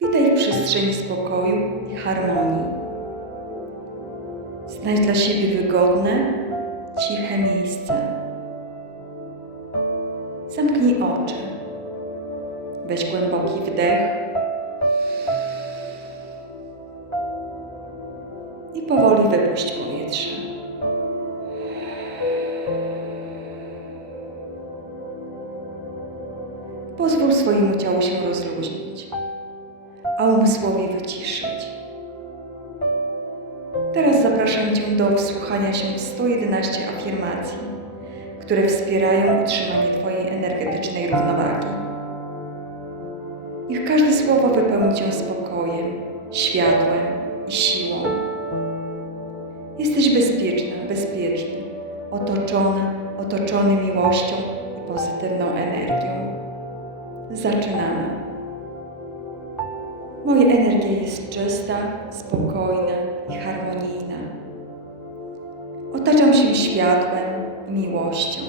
Witaj w przestrzeni spokoju i harmonii. Znajdź dla siebie wygodne, ciche miejsce. Zamknij oczy. Weź głęboki wdech i powoli wypuść powietrze. Pozwól swojemu ciału się rozluźnić, a umysłowi wyciszyć. Teraz zapraszam Cię do wsłuchania się w 111 afirmacji, które wspierają utrzymanie Twojej energetycznej równowagi. Niech każde słowo wypełni Cię spokojem, światłem i siłą. Jesteś bezpieczna, bezpieczny, otoczona, otoczony miłością i pozytywną energią. Zaczynamy. Moja energia jest czysta, spokojna i harmonijna. Otaczam się światłem i miłością.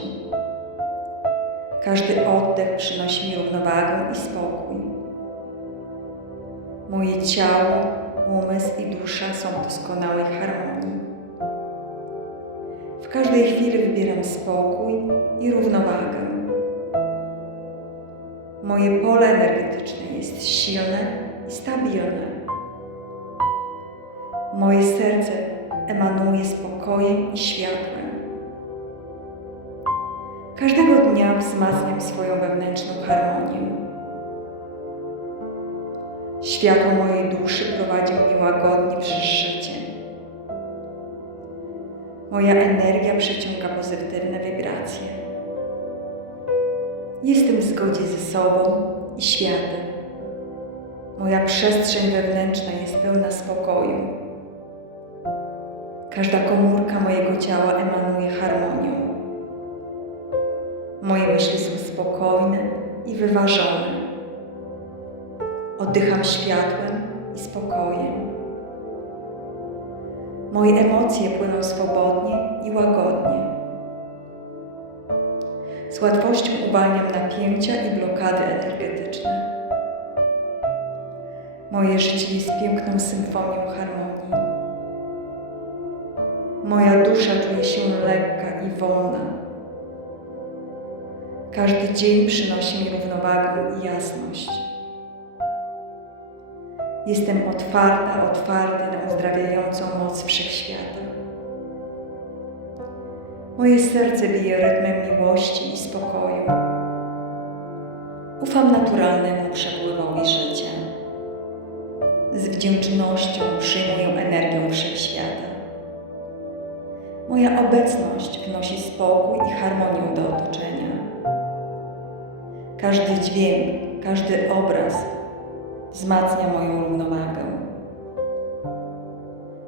Każdy oddech przynosi mi równowagę i spokój. Moje ciało, umysł i dusza są w doskonałej harmonii. W każdej chwili wybieram spokój i równowagę. Moje pole energetyczne jest silne stabilne. Moje serce emanuje spokojem i światłem. Każdego dnia wzmacniam swoją wewnętrzną harmonię. Światło mojej duszy prowadzi mnie łagodnie przez życie. Moja energia przyciąga pozytywne wibracje. Jestem w zgodzie ze sobą i światem. Moja przestrzeń wewnętrzna jest pełna spokoju. Każda komórka mojego ciała emanuje harmonią. Moje myśli są spokojne i wyważone. Oddycham światłem i spokojem. Moje emocje płyną swobodnie i łagodnie. Z łatwością uwalniam napięcia i blokady energetyczne. Moje życie jest piękną symfonią harmonii. Moja dusza czuje się lekka i wolna. Każdy dzień przynosi mi równowagę i jasność. Jestem otwarta, otwarty na uzdrawiającą moc wszechświata. Moje serce bije rytmem miłości i spokoju. Ufam naturalnemu przepływowi życia. Z wdzięcznością przyjmuję energię wszechświata. Moja obecność wnosi spokój i harmonię do otoczenia. Każdy dźwięk, każdy obraz wzmacnia moją równowagę.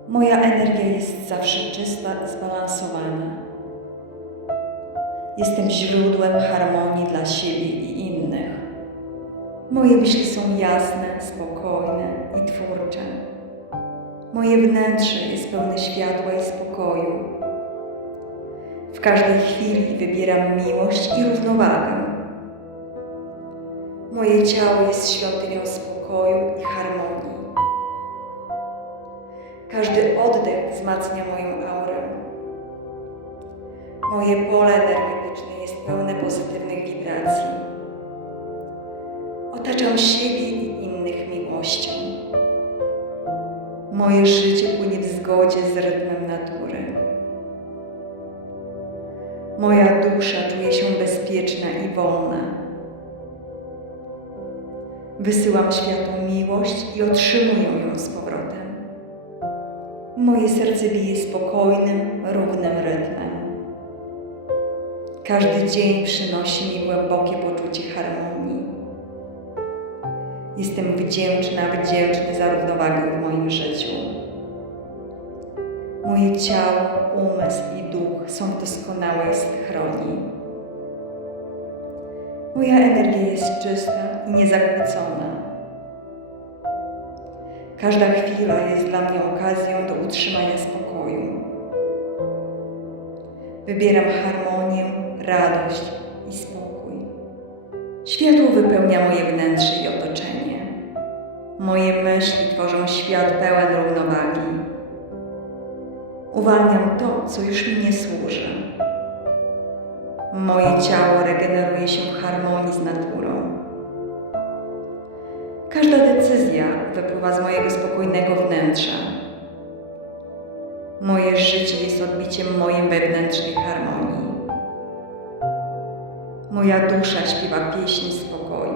Moja energia jest zawsze czysta, zbalansowana. Jestem źródłem harmonii dla siebie i innych. Moje myśli są jasne, spokojne i twórcze. Moje wnętrze jest pełne światła i spokoju. W każdej chwili wybieram miłość i równowagę. Moje ciało jest świątynią spokoju i harmonii. Każdy oddech wzmacnia moją aurę. Moje pole energetyczne jest pełne pozytywnych wibracji. Otaczam siebie i innych miłością. Moje życie płynie w zgodzie z rytmem natury. Moja dusza czuje się bezpieczna i wolna. Wysyłam światu miłość i otrzymuję ją z powrotem. Moje serce bije spokojnym, równym rytmem. Każdy dzień przynosi mi głębokie poczucie harmonii. Jestem wdzięczna, wdzięczny za równowagę w moim życiu. Moje ciało, umysł i duch są w doskonałej synchronii. Moja energia jest czysta i niezakłócona. Każda chwila jest dla mnie okazją do utrzymania spokoju. Wybieram harmonię, radość i spokój. Światło wypełnia moje wnętrze i otoczenie. Moje myśli tworzą świat pełen równowagi. Uwalniam to, co już mi nie służy. Moje ciało regeneruje się w harmonii z naturą. Każda decyzja wypływa z mojego spokojnego wnętrza. Moje życie jest odbiciem mojej wewnętrznej harmonii. Moja dusza śpiewa pieśń spokoju.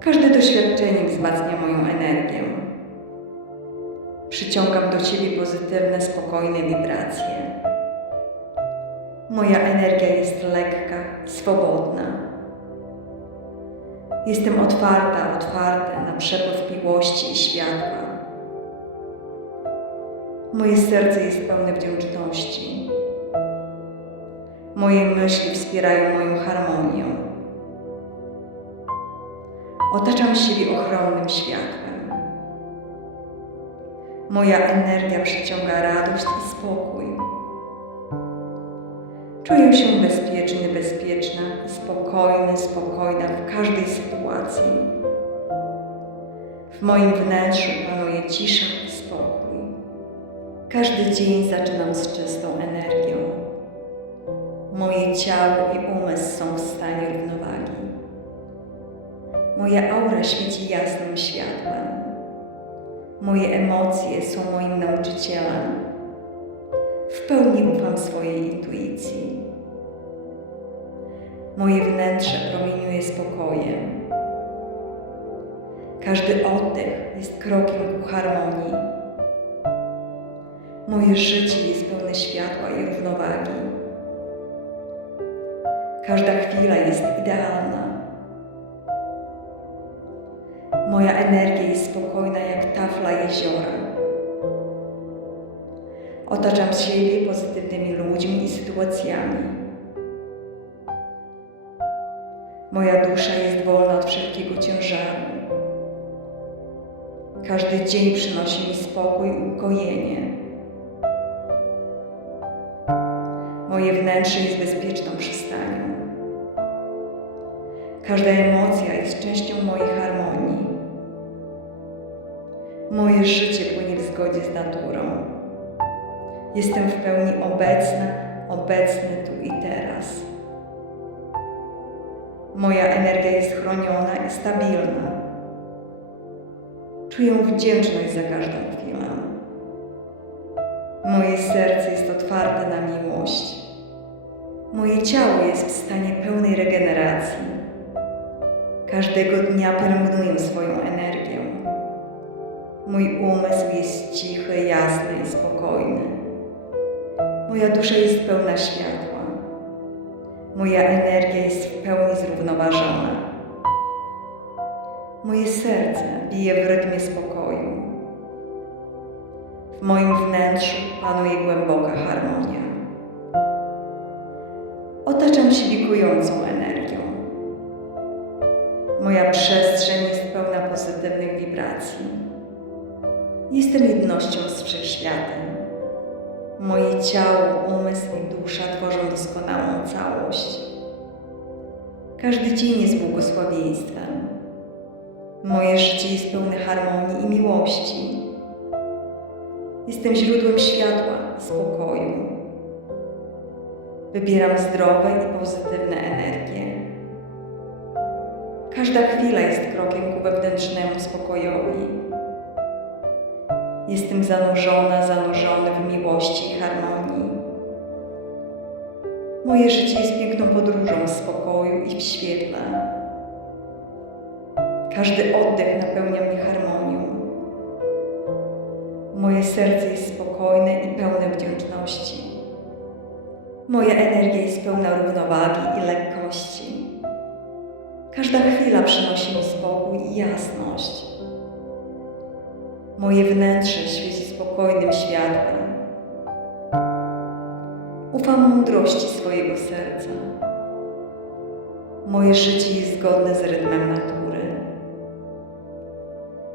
Każde doświadczenie wzmacnia moją energię. Przyciągam do siebie pozytywne, spokojne wibracje. Moja energia jest lekka swobodna. Jestem otwarta, otwarta na przepływ miłości i światła. Moje serce jest pełne wdzięczności. Moje myśli wspierają moją harmonię. Otaczam siebie ochronnym światłem. Moja energia przyciąga radość i spokój. Czuję się bezpieczny, bezpieczna, spokojny, spokojna w każdej sytuacji. W moim wnętrzu panuje cisza i spokój. Każdy dzień zaczynam z czystą energią. Moje ciało i umysł są Moja aura świeci jasnym światłem. Moje emocje są moim nauczycielem. W pełni ufam swojej intuicji. Moje wnętrze promieniuje spokojem. Każdy oddech jest krokiem ku harmonii. Moje życie jest pełne światła i równowagi. Każda chwila jest idealna. Moja energia jest spokojna jak tafla jeziora. Otaczam siebie pozytywnymi ludźmi i sytuacjami. Moja dusza jest wolna od wszelkiego ciężaru. Każdy dzień przynosi mi spokój i ukojenie. Moje wnętrze jest bezpieczną przystanią. Każda emocja jest częścią mojej harmonii. Moje życie płynie w zgodzie z naturą. Jestem w pełni obecna, obecny tu i teraz. Moja energia jest chroniona i stabilna. Czuję wdzięczność za każdą chwilę. Moje serce jest otwarte na miłość. Moje ciało jest w stanie pełnej regeneracji. Każdego dnia pielęgnuję swoją energię. Mój umysł jest cichy, jasny i spokojny. Moja dusza jest pełna światła. Moja energia jest w pełni zrównoważona. Moje serce bije w rytmie spokoju. W moim wnętrzu panuje głęboka harmonia. Otaczam się wikującą energią. Moja przestrzeń jest pełna pozytywnych wibracji. Jestem jednością z wszechświatem. Moje ciało, umysł i dusza tworzą doskonałą całość. Każdy dzień jest błogosławieństwem. Moje życie jest pełne harmonii i miłości. Jestem źródłem światła i spokoju. Wybieram zdrowe i pozytywne energie. Każda chwila jest krokiem ku wewnętrznemu spokojowi. Jestem zanurzona, zanurzony w miłości i harmonii. Moje życie jest piękną podróżą w spokoju i w świetle. Każdy oddech napełnia mnie harmonią. Moje serce jest spokojne i pełne wdzięczności. Moja energia jest pełna równowagi i lekkości. Każda chwila przynosi mi spokój i jasność. Moje wnętrze świeci spokojnym światłem. Ufam mądrości swojego serca. Moje życie jest zgodne z rytmem natury.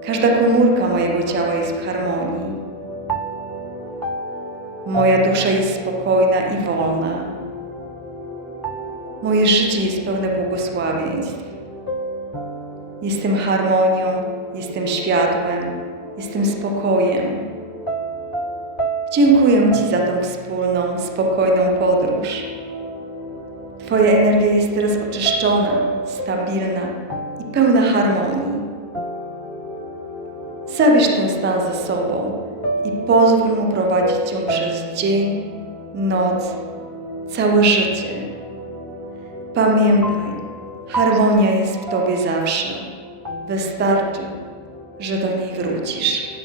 Każda komórka mojego ciała jest w harmonii. Moja dusza jest spokojna i wolna. Moje życie jest pełne błogosławieństw. Jestem harmonią, jestem światłem, jestem spokojem. Dziękuję Ci za tą wspólną, spokojną podróż. Twoja energia jest teraz oczyszczona, stabilna i pełna harmonii. Zabierz ten stan ze sobą i pozwól mu prowadzić Cię przez dzień, noc, całe życie. Pamiętaj, harmonia jest w Tobie zawsze. Wystarczy, że do niej wrócisz.